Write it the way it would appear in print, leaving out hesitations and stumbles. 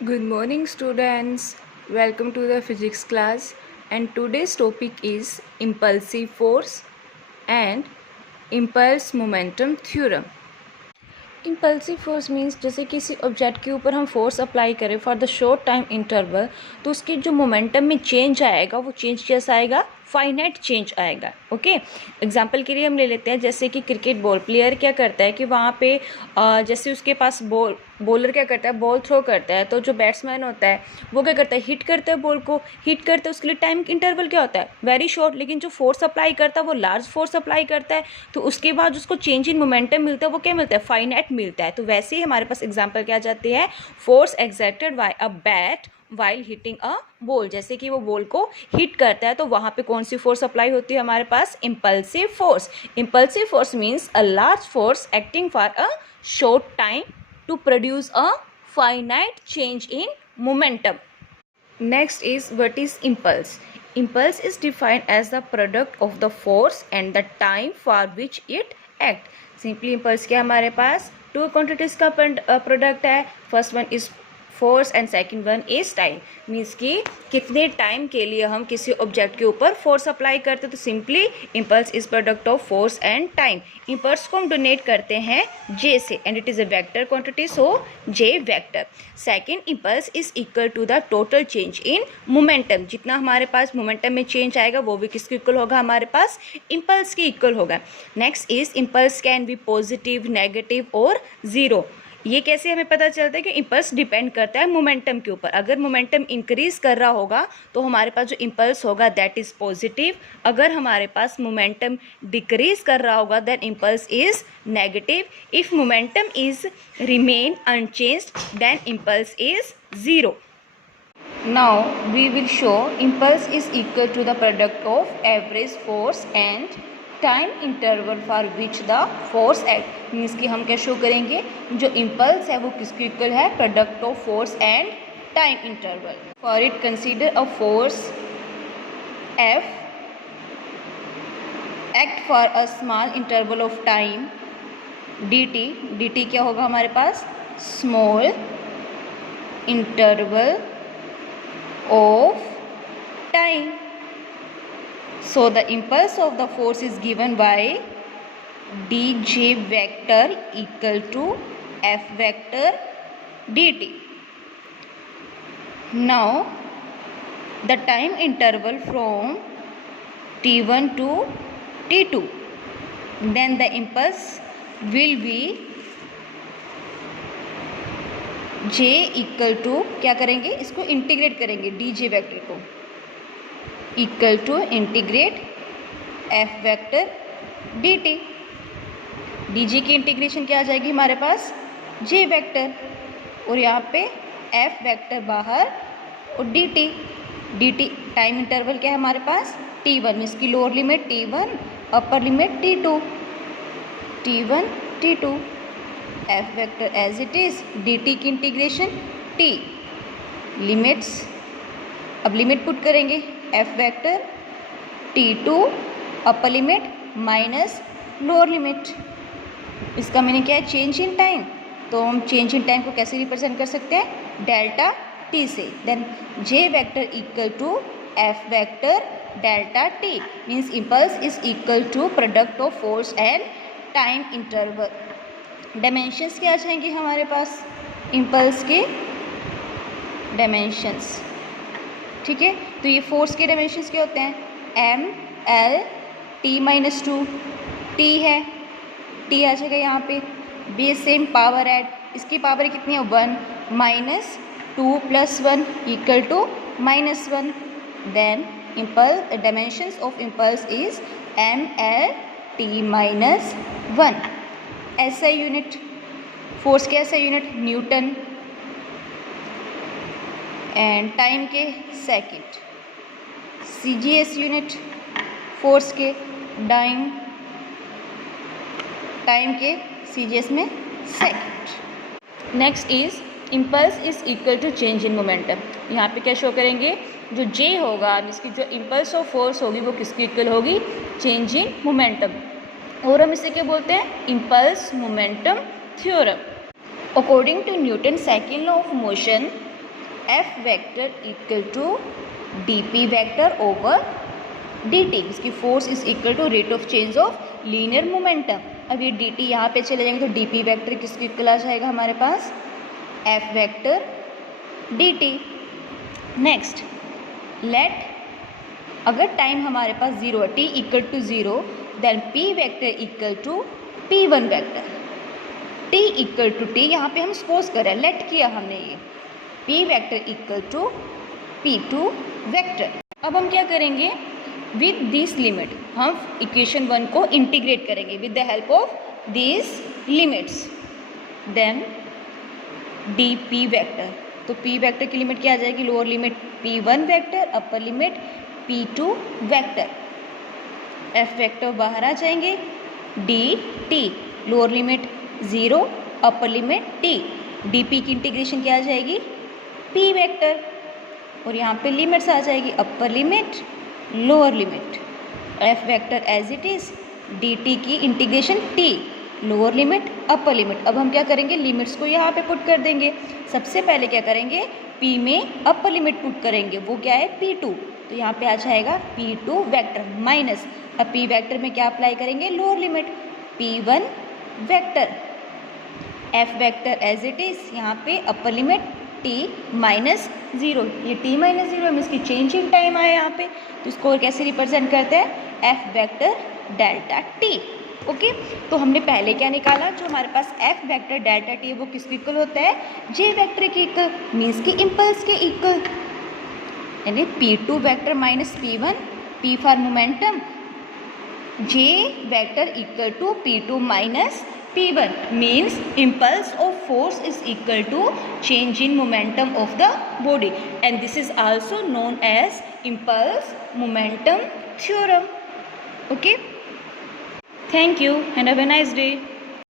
Good morning, students. Welcome to the physics class. And today's topic is impulsive force and impulse momentum theorem. Impulsive force means जैसे किसी object के ऊपर हम force apply करें for the short time interval, तो उसके जो momentum में चेंज आएगा वो चेंज कैसा आएगा? फाइनाइट चेंज आएगा. ओके, एग्जांपल के लिए हम ले लेते हैं जैसे कि क्रिकेट बॉल प्लेयर क्या करता है कि वहाँ पे जैसे उसके पास बॉलर क्या करता है, बॉल थ्रो करता है, तो जो बैट्समैन होता है वो क्या करता है, हिट करता है बॉल को. हिट करते हैं उसके लिए टाइम इंटरवल क्या होता है? Very short. लेकिन जो फोर्स अप्लाई करता है वो लार्ज फोर्स अप्लाई करता है, तो उसके बाद उसको चेंज इन मोमेंटम मिलता है वो क्या मिलता है? फाइनाइट मिलता है. तो वैसे ही हमारे पास एग्जाम्पल क्या जाते हैं? Force exerted by a bat while hitting a ball. जैसे कि वो बॉल को हिट करता है तो वहाँ पे कौन सी फोर्स अप्लाई होती है हमारे पास? Impulsive force. Impulsive force means a large force acting for a short time to produce a finite change in momentum. Next is what is impulse. Impulse is defined as the product of the force and the time for which it act. Simply impulse क्या हमारे पास two quantities का product है. First one is force and second one is time. Means कि कितने time के लिए हम किसी ऑब्जेक्ट के ऊपर फोर्स अप्लाई करते हैं. तो simply impulse is product of force and time. Impulse को हम डोनेट करते हैं जे से and it is a vector quantity, so J vector. Second, impulse is equal to the total change in momentum. जितना हमारे पास मोमेंटम में change आएगा वो भी किसके इक्वल होगा? हमारे पास इम्पल्स के इक्वल होगा. Next is impulse can be positive, negative और ज़ीरो. ये कैसे हमें पता चलता है कि इम्पल्स डिपेंड करता है मोमेंटम के ऊपर. अगर मोमेंटम इंक्रीज कर रहा होगा तो हमारे पास जो इम्पल्स होगा दैट इज़ पॉजिटिव. अगर हमारे पास मोमेंटम डिक्रीज कर रहा होगा then impulse is negative. If momentum is remain unchanged then impulse is zero. Now we will show impulse is equal to the product of average force and time interval for which the force act. Means कि हम क्या show करेंगे? जो impulse है वो किसके equal है? Product of force and time interval. For it consider a force F act for a small interval of time D T. D T क्या होगा हमारे पास? Small interval of time. So the impulse of the force is given by dj vector equal to f vector dt. Now the time interval from t1 to t2, then the impulse will be j equal to, क्या करेंगे? इसको integrate करेंगे dj vector को, equal to integrate F vector D T. D G की integration क्या आ जाएगी हमारे पास? जे वेक्टर. और यहाँ पे एफ वेक्टर बाहर और D T. D T time interval क्या है हमारे पास? T one. इसकी lower limit T one, upper limit T two. T one T two. F vector as it is. D T की इंटीग्रेशन टी. लिमिट्स, अब limit put करेंगे. F vector T two upper limit minus lower limit. इसका meaning क्या है? Change in time. तो हम change in time को कैसे रिप्रेजेंट कर सकते हैं? डेल्टा टी से. Then J vector equal to F vector delta T. Means impulse is equal to product of force and time interval. Dimensions क्या आ जाएंगे हमारे पास? इम्पल्स के डायमेंशंस. ठीक है, तो ये फोर्स के डायमेंशंस क्या होते हैं? M L T minus two. T है, टी आ जाएगा यहाँ पे. बेस सेम पावर एड, इसकी पावर कितनी है? 1 minus 2 plus 1 equal to minus 1. Then impulse dimensions of impulse is M L T minus 1. ऐसा यूनिट फोर्स के ऐसा यूनिट न्यूटन. एंड टाइम के second. C G S unit force के time के C G S में second. Next is impulse is equal to change in momentum. यहाँ पे क्या शो करेंगे? जो जे होगा इसकी जो इम्पल्स ऑफ फोर्स होगी वो किसकी इक्वल होगी? Change in momentum. और हम इसे क्या बोलते हैं? Impulse momentum theorem. According to Newton second law of motion, F vector equal to D P vector over D T, इसकी force is equal to rate of change of linear momentum. अब ये D T यहाँ पे चले जाएंगे तो D P vector किसके equal आ जाएगा हमारे पास, F vector D T. Next let, अगर टाइम हमारे पास जीरो है, T equal to zero, then P vector equal to P one vector, T equal to T, यहाँ पे हम सपोज कर रहे हैं, लेट किया हमने ये, P vector equal to P two vector. अब हम क्या करेंगे, विद दिस लिमिट हम इक्वेशन 1 को इंटीग्रेट करेंगे with the help of this limits. Then D P vector, तो पी वैक्टर की लिमिट क्या आ जाएगी, lower limit p1 vector, upper limit p2 vector, f vector बाहर आ जाएंगे, D T lower limit 0, upper limit t, D P की integration क्या आ जाएगी, p वैक्टर, और यहाँ पे लिमिट्स आ जाएगी, upper limit lower limit, f vector as it is, D T की integration t, lower limit upper limit. अब हम क्या करेंगे, लिमिट्स को यहाँ पे पुट कर देंगे। सबसे पहले क्या करेंगे, p में अपर लिमिट पुट करेंगे, वो क्या है p2, तो यहाँ पे आ जाएगा p2 वैक्टर माइनस, अब p वैक्टर में क्या अप्लाई करेंगे, lower limit p1 vector, f vector as it is, यहाँ पे upper limit t minus zero, ये t माइनस ज़ीरो इसकी चेंज इन टाइम आया यहाँ पे, तो इसको कैसे रिप्रेजेंट करते हैं, f vector delta t। Okay, तो हमने पहले क्या निकाला, जो हमारे पास f वेक्टर डेल्टा t है वो किसके इक्वल होता है, j वेक्टर के इक्वल, मीन्स की इम्पल्स के इक्वल, यानी p2 वेक्टर minus p1, p for momentum, j vector equal to p2 minus p1, means impulse of force is equal to change in momentum of the body, and this is also known as impulse momentum theorem. Okay, thank you and have a nice day.